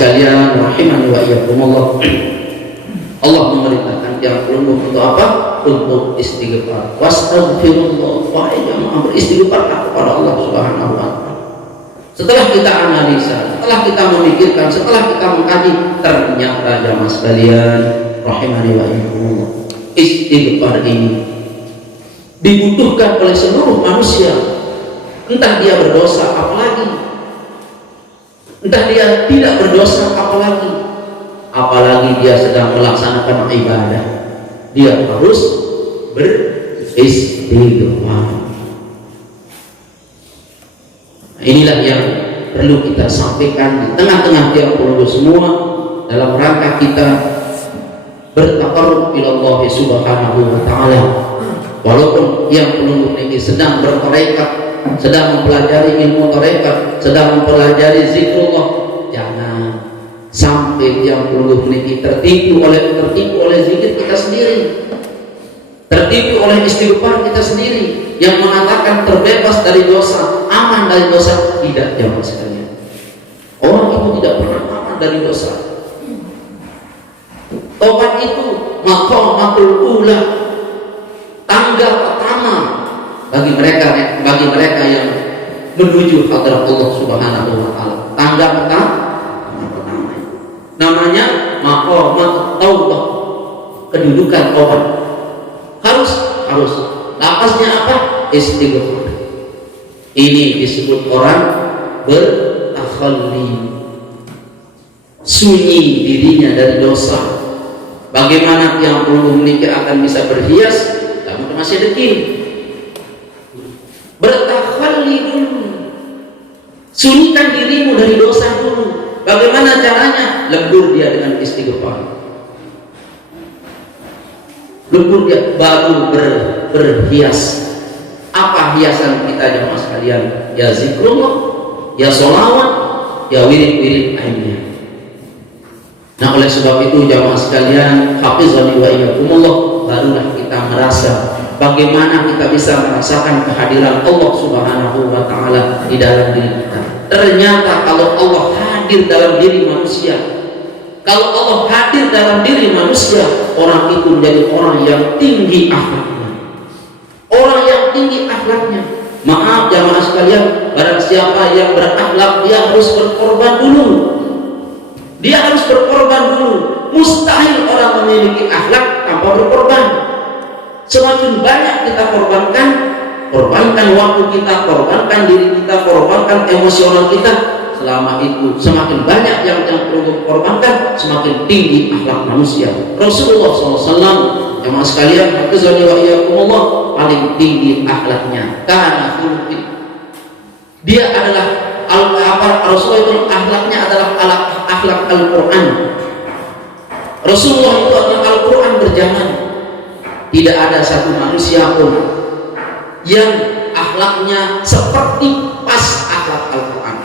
sekalian rahimani wa iyyakumullah, Allah memerintahkan tiang pelungguh untuk apa? Untuk istighfar. Wastaghfirullah. Wahai jamaah, beristighfarlah kepada Allah Subhanahu wa taala. Setelah kita analisa, setelah kita memikirkan, setelah kita mengkaji, ternyata jamaah sekalian rahimani wa iyyakumullah, istighfar ini dibutuhkan oleh seluruh manusia. Entah dia berdosa apalagi, entah dia tidak berdosa apalagi dia sedang melaksanakan ibadah, dia harus beristighfar. Inilah yang perlu kita sampaikan di tengah-tengah tiang pelungguh semua, dalam rangka kita bertaqarrub ila Allah Subhanahu wa taala. Walaupun tiang pelungguh ini sedang bertarekat, sedang mempelajari ilmu tarekat, sedang mempelajari zikrullah, jangan sampai tiang pelungguh ini tertipu oleh zikir kita sendiri, tertipu oleh istighfar kita sendiri yang mengatakan terbebas dari dosa, aman dari dosa. Tidak, jamaah sekalian, orang itu tidak pernah aman dari dosa. Taubat itu maqamatul ula, tangga pertama bagi mereka yang menuju hadrat Allah Subhanahu wa taala. Tangga pertama namanya maqamat taubah, kedudukan taubat. Harus lapasnya apa? Istighfar. Ini disebut orang bertakhalli, sunyi dirinya dari dosa. Bagaimana yang pelungguh menikah akan bisa berhias namun masih dekil? Bertakhalli dulu, sunyikan dirimu dari dosa dulu. Bagaimana caranya? Lembur dia dengan istighfar, lembur dia baru berhias. Apa hiasan kita jamaah sekalian? Ya zikrullah, ya sholawat, ya wirid-wirid lainnya. Nah, oleh sebab itu jamaah sekalian, hafizani wa iyyakumullah, barulah kita merasa bagaimana kita bisa merasakan kehadiran Allah Subhanahu wa taala di dalam diri kita. Ternyata kalau Allah hadir dalam diri manusia, kalau Allah hadir dalam diri manusia, orang itu menjadi orang yang tinggi akhlaknya. Orang yang tinggi akhlaknya. Maaf jamaah sekalian, barang siapa yang berakhlak, dia harus berkorban dulu. Dia harus berkorban dulu. Mustahil orang memiliki akhlak tanpa berkorban. Semakin banyak kita korbankan waktu kita, korbankan diri kita, korbankan emosional kita, selama itu semakin banyak yang perlu korbankan, semakin tinggi akhlak manusia. Rasulullah SAW, jemaah sekalian, hafizani wa iyyakumullah, paling tinggi akhlaknya. Karena dia adalah Rasulullah itu akhlaknya adalah akhlak Al-Quran. Rasulullah itu adalah Al-Quran berjalan. Tidak ada satu manusia pun yang akhlaknya seperti pas akhlak Al-Quran.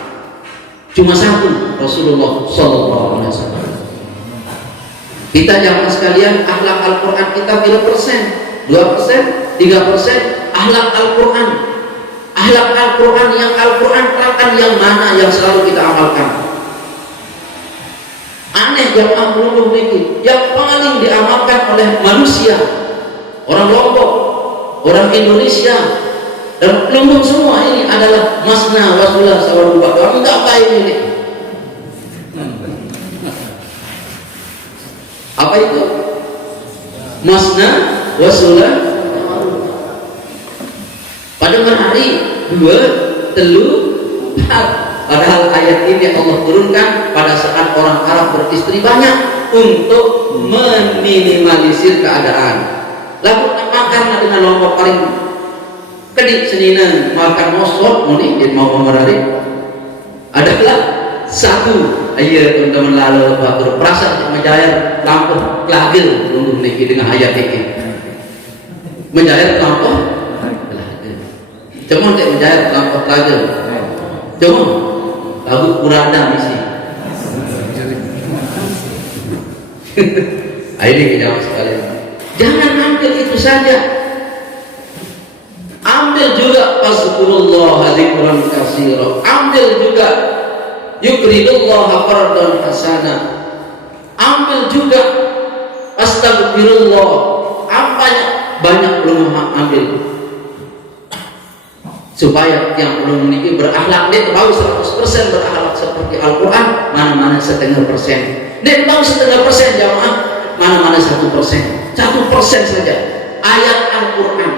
Cuma satu, Rasulullah SAW. Kita jangan sekalian, akhlak Al-Quran kita berapa persen? 2%, 3%. Akhlak Al-Quran, akhlak Al-Quran yang Al-Quran terangkan yang mana yang selalu kita amalkan. Aneh jamaah pelungguh ini, yang paling diamalkan oleh manusia, orang Lombok, orang Indonesia, dan pelungguh semua ini adalah masna wasulah sawal dua. Kamu tak apa ini? Apa itu? Masna wasulah. Pada hari 2, 3, 4. Padahal ayat ini Allah turunkan pada saat orang Arab beristri banyak untuk meminimalisir keadaan. Lalu makan dengan lombok paling kedik senina makan mosot muni dia mau memerari adalah satu ayat teman-teman lalu batur perasaan menjayar lampu lagil nunggu niki dengan ayat ini menjayar lampu cuma tidak menjayar lampu lagil cuma bagus kuranda misi ini kita sekalian jangan ambil itu saja. Ambil juga fazkurullah dzikran katsira. Ambil juga Yuqridullaha qardan hasana. Ambil juga astagfirullah. Banyak belum ambil. Supaya yang belum memiliki berakhlak, dia tahu 100% berakhlak seperti Al-Quran, mana-mana setengah persen. Dia tahu setengah persen jamaah, mana-mana 1%. 1% saja ayat Al-Quran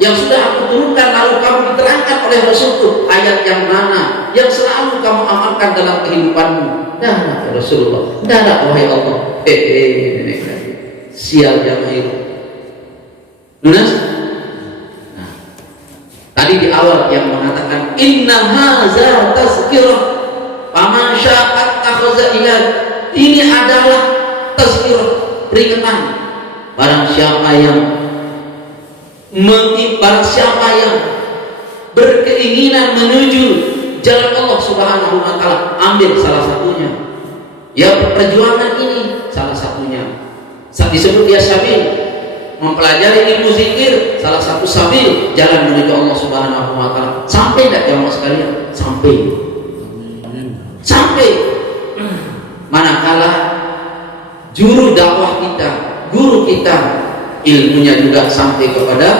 yang sudah aku turunkan lalu kamu diterangkan oleh Rasulku, ayat yang mana yang selalu kamu amalkan dalam kehidupanmu. Dah ya Rasulullah, dah wahai Allah. Sial jamaah itu. Lunas? Tadi di awal yang mengatakan inna haza tazkirah faman syaa'a akhadha ila, ini adalah tazkirah, peringatan. Barang siapa yang berkeinginan menuju jalan Allah Subhanahu wa taala, ambil salah satunya. Ya, perjuangan ini salah satunya. Saat disebut dia sabil, mempelajari ilmu zikir, salah satu sabil jalan menuju Allah Subhanahu wa taala. Sampai enggak jamaah sekalian? Sampai. Manakala juru dakwah kita, guru kita, ilmunya juga sampai kepada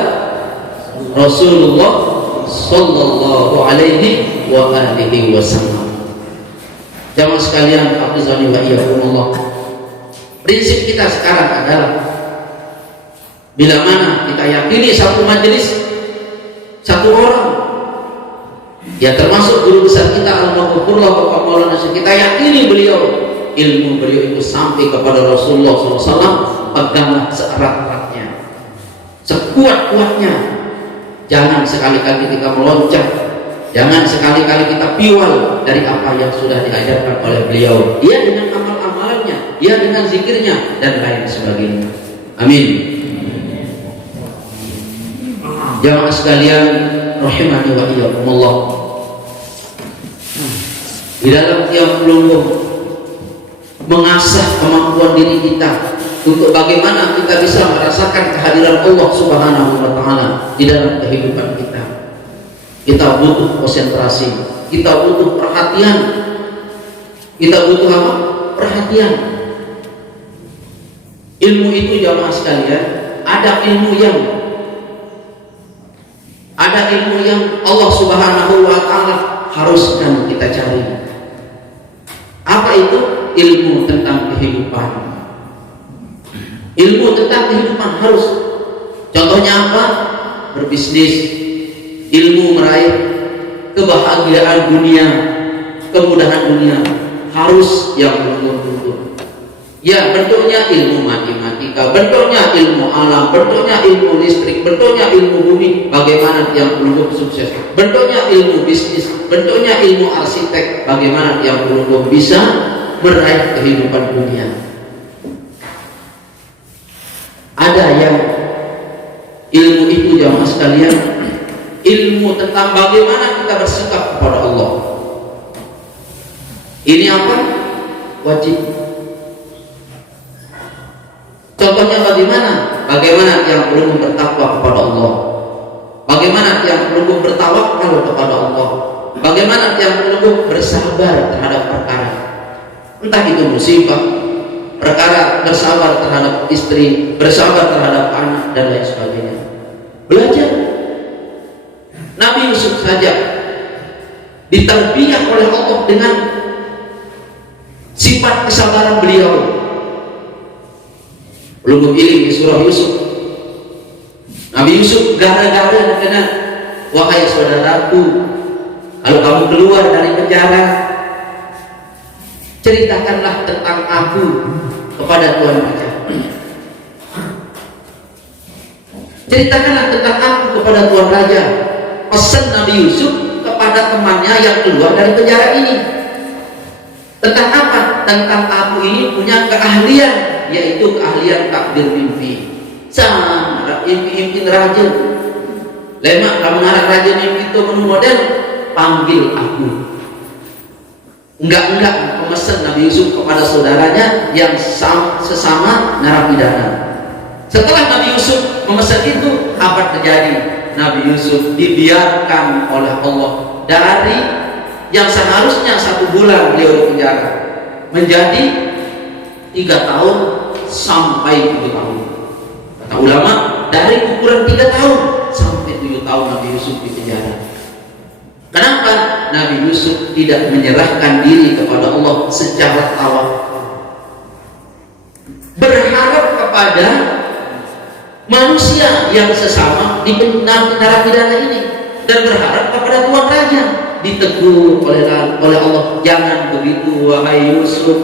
Rasulullah sallallahu alaihi wa alihi wasallam. Jamaah sekalian, hafizani wa iyyakumullah. Prinsip kita sekarang adalah bila mana kita yakini satu majelis, satu orang, ya termasuk guru besar kita Al-Maghfurullah Bapak Maulana Syekh, kita yakini beliau, ilmu beliau itu sampai kepada Rasulullah SAW, peganglah seerat-eratnya, sekuat-kuatnya. Jangan sekali-kali kita meloncat, jangan sekali-kali kita piwal dari apa yang sudah diajarkan oleh beliau. Ia dengan amal-amalannya, ia dengan zikirnya dan lain sebagainya. Amin. Jamaah sekalian rahimani wa iyyakumullah. Di dalam tiap pelunggung mengasah kemampuan diri kita untuk bagaimana kita bisa merasakan kehadiran Allah Subhanahu wa taala di dalam kehidupan kita. Kita butuh konsentrasi, kita butuh perhatian. Kita butuh apa? Perhatian. Ilmu itu jamaah sekalian, ada ilmu yang Allah Subhanahu wa taala haruskan kita cari. Apa itu? Ilmu tentang kehidupan. Ilmu tentang kehidupan harus. Contohnya apa? Berbisnis, ilmu meraih kebahagiaan dunia, kemudahan dunia, harus yang betul-betul. Ya, bentuknya ilmu matematika, bentuknya ilmu alam, bentuknya ilmu listrik, bentuknya ilmu bumi, bagaimana yang belum sukses, bentuknya ilmu bisnis, bentuknya ilmu arsitek, bagaimana yang belum bisa meraih kehidupan dunia. Ada yang ilmu itu jamaah sekalian, ilmu tentang bagaimana kita bersikap kepada Allah. Ini apa? Wajib. Contohnya bagaimana? Bagaimana yang belum bertakwa kepada Allah? Bagaimana yang belum bertawakal kepada Allah? Bagaimana yang belum bersabar terhadap perkara? Entah itu musibah, perkara bersabar terhadap istri, bersabar terhadap anak dan lain sebagainya. Belajar. Nabi Yusuf saja ditarbiyah oleh Allah dengan sifat kesabaran beliau. Belum pilih di surah Yusuf. Nabi Yusuf gara-gara kena, wahai saudaraku, kalau kamu keluar dari penjara, ceritakanlah tentang aku kepada Tuan Raja. Ceritakanlah tentang aku kepada Tuan Raja. Pesan Nabi Yusuf kepada temannya yang keluar dari penjara ini. Tentang apa? Tentang aku ini punya keahlian, yaitu keahlian takdir mimpi. Sama impi raja. Lemak kamu ngarang raja mimpi itu menu model, panggil aku. Enggak pemesan Nabi Yusuf kepada saudaranya yang sesama narapidana. Setelah Nabi Yusuf memesan itu, apa terjadi? Nabi Yusuf dibiarkan oleh Allah dari yang seharusnya 1 bulan beliau di penjara menjadi 3 tahun sampai 7 tahun. Kata ulama, dari ukuran 3 tahun sampai 7 tahun Nabi Yusuf di penjara. Kenapa Nabi Yusuf tidak menyerahkan diri kepada Allah secara tawakal, berharap kepada manusia yang sesama di narapidana ini, dan berharap kepada Tuhan Raja? Ditegur oleh Allah, jangan begitu wahai Yusuf,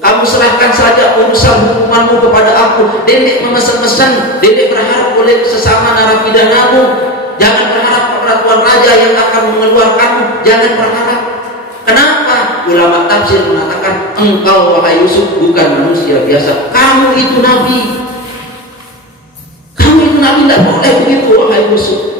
kamu serahkan saja urusan hukumanmu kepada aku. Dedek memesan-mesan, dedek berharap oleh sesama narapidanamu. Jangan berharap kepada Tuhan Raja yang akan mengeluarkanmu, jangan berharap. Kenapa? Ulama tafsir mengatakan, engkau wahai Yusuf bukan manusia biasa, kamu itu nabi. Kamu itu nabi, tidak boleh begitu wahai Yusuf.